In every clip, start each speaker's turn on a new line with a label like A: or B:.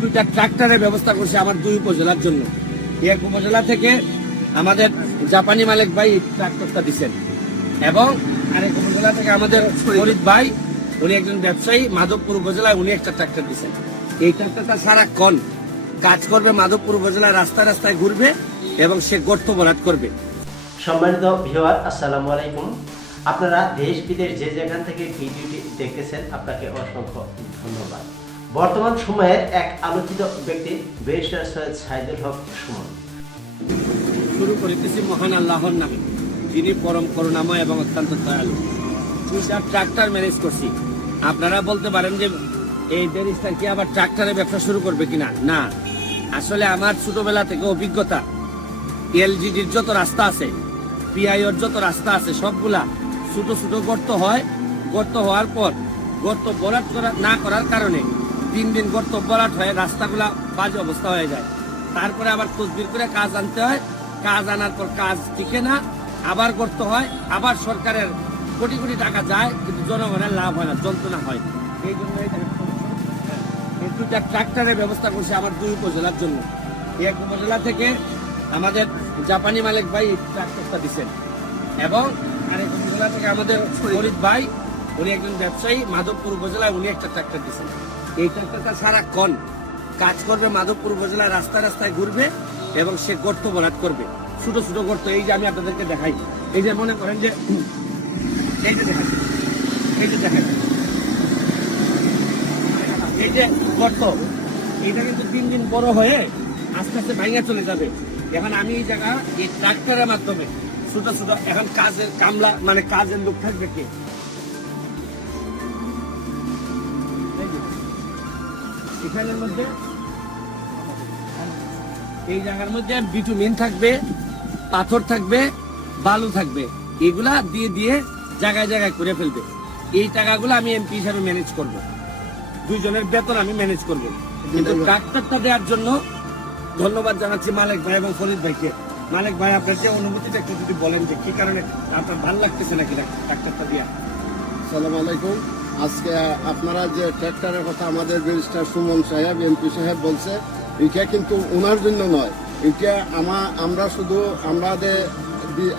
A: দুইটা ট্রাক্টরের ব্যবস্থা করছে আমার দুই উপজেলার জন্য। এক উপজেলা থেকে আমাদের জাপানি মালিক ভাই ট্রাক্টরটা দিচ্ছেন এবং আরেক উপজেলা থেকে আমাদের ফরিদ ভাই, উনি একজন ব্যবসায়ী, মাধবপুর উপজেলায় উনি একটা ট্রাক্টর দিচ্ছেন এই ট্রাক্টরটা সারাক্ষণ কাজ করবে, মাধবপুর উপজেলার রাস্তায় রাস্তায় ঘুরবে এবং সে গর্ত বরাদ করবে।
B: সম্মানিত ভিওয়ার আসসালামু আলাইকুম। আপনারা দেশ বিদেশ যে যেখান থেকে ভিডিওটি দেখতেছেন, আপনাকে অসংখ্য ধন্যবাদ। বর্তমান সময়ের এক আলোচিত ব্যক্তি ব্যারিস্টার সৈয়দ সাইদুল হক সুমন।
A: শুরু করিতেছি মহান আল্লাহর নামে, যিনি পরম করুণাময় এবং অত্যন্ত দয়ালু। দুইটা ট্রাক্টর ম্যানেজ করছি। আপনারা বলতে পারেন যে এই ব্যারিস্টার কি আবার ট্রাক্টরে ব্যবসা শুরু করবে কিনা? না। আসলে আমার ছোটবেলা থেকে অভিজ্ঞতা, এলজিডির যত রাস্তা আছে, পিআইওর যত রাস্তা আছে, সবগুলা ছোট ছোট গর্ত হয়। গর্ত হওয়ার পর, গর্ত বরাট করা না করার কারণে দিন দিন গর্ত বরাট হয়ে রাস্তাগুলা বাজে অবস্থা হয়ে যায়। তারপরে আবার তসবির করে কাজ আনতে হয়। কাজ আনার পর কাজ টিকে না, আবার করতে হয়, আবার সরকারের কোটি কোটি টাকা যায়, কিন্তু জনগণের লাভ হয় না, যন্ত্রণা হয়। এই জন্য এই দুইটা ট্রাক্টরের ব্যবস্থা করছে আমার দুই উপজেলার জন্য। এক উপজেলা থেকে আমাদের জাপানি মালিক ভাই ট্রাক্টরটা দিচ্ছেন এবং আরেক উপজেলা থেকে আমাদের ফরিদ ভাই, উনি একজন ব্যবসায়ী, মাধবপুর উপজেলায় উনি একটা ট্রাক্টর দিচ্ছেন এই ট্রাক্টরটা সারাক্ষণ কাজ করবে মাধবপুর উপজেলার রাস্তায় রাস্তায় ঘুরবে এবং সে গর্ত ভরাট করবে। ছোট ছোট গর্ত, এই যে আমি আপনাদেরকে দেখাই। এই যে মনে করেন যে, এই যে দেখেন এই যে দেখেন এই যে গর্ত, এইটা কিন্তু দিন দিন বড় হয়ে আস্তে আস্তে ভাঙা চলে যাবে। এখন আমি এই জায়গা, এই ট্রাক্টরের মাধ্যমে ছোট ছোট এখন কাজের কামলা মানে কাজের লোক থাকবে কে? এখানের মধ্যে এই জায়গার মধ্যে বিটুমিন থাকবে পাথর থাকবে বালু থাকবে। এগুলা দিয়ে দিয়ে জায়গায় জায়গায় করে ফেলবে। এই টাকাগুলো আমি এমপি হিসাবে ম্যানেজ করব। দুইজনের বেতন আমি ম্যানেজ করব। কিন্তু ট্রাক্টরটা দেওয়ার জন্য ধন্যবাদ জানাচ্ছি মালিক ভাই এবং ফরিদ ভাইকে। মালিক ভাই আপনার যে অনুভূতিটা একটু যদি বলেন যে কি কারণে আপনার ভালো লাগতেছে নাকি ট্রাক্টরটা দিয়া?
C: সালাম আলাইকুম। আজকে আপনারা যে ট্র্যাক্টরের কথা আমাদের ব্যারিস্টার সুমন সাহেব, এমপি সাহেব বলছে, এটা কিন্তু ওনার জন্য নয়। এটা আমা, আমরা শুধু আমাদের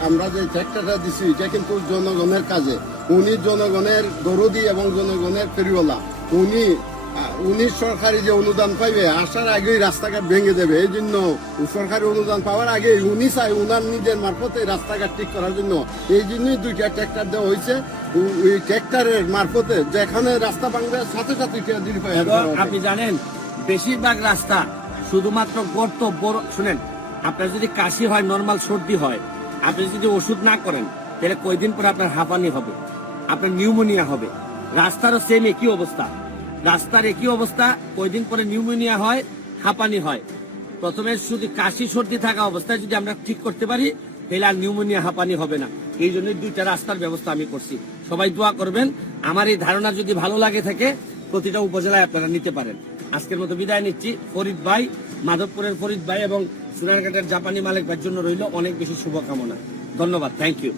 C: আমরা যে ট্র্যাক্টরটা দিছি, এটা কিন্তু জনগণের কাজে। উনি জনগণের দরদি এবং জনগণের ফেরিওয়ালা। উনি উনি সরকারি যে অনুদান পাইবে আসার আগেই রাস্তাঘাট ভেঙে দেবে। এই জন্য সরকারি অনুদান পাওয়ার আগে উনি চাই উনার নিজের মারফতে রাস্তাঘাট ঠিক করার জন্য। এই জন্যই দুইটা ট্র্যাক্টর দেওয়া হয়েছে। ওই ট্র্যাক্টরের মারফতে যেখানে রাস্তা ভাঙবে সাথে সাথে
A: আপনি জানেন বেশিরভাগ রাস্তা শুধুমাত্র গর্ত বড় শুনেন আপনার যদি কাশি হয় নর্মাল সর্দি হয় আপনি যদি ওষুধ না করেন তাহলে কয়দিন পর আপনার হাঁপানি হবে আপনার নিউমোনিয়া হবে। রাস্তারও সেম একই অবস্থা। রাস্তার একই অবস্থা, কয়দিন পরে নিউমোনিয়া হয়, হাঁপানি হয়। প্রথমে শুধু কাশি, সর্দি থাকা অবস্থায় যদি আমরা ঠিক করতে পারি, তাহলে আর নিউমোনিয়া, হাঁপানি হবে না। এই জন্য দুইটা রাস্তার ব্যবস্থা আমি করছি। সবাই দোয়া করবেন, আমার এই ধারণা যদি ভালো লাগে থাকে, প্রতিটা উপজেলায় আপনারা নিতে পারেন। আজকের মতো বিদায় নিচ্ছি। ফরিদ ভাই, মাধবপুরের ফরিদ ভাই এবং সুনারঘাটের জাপানি মালিক ভাইয়ের জন্য রইল অনেক বেশি শুভকামনা। ধন্যবাদ থ্যাংক ইউ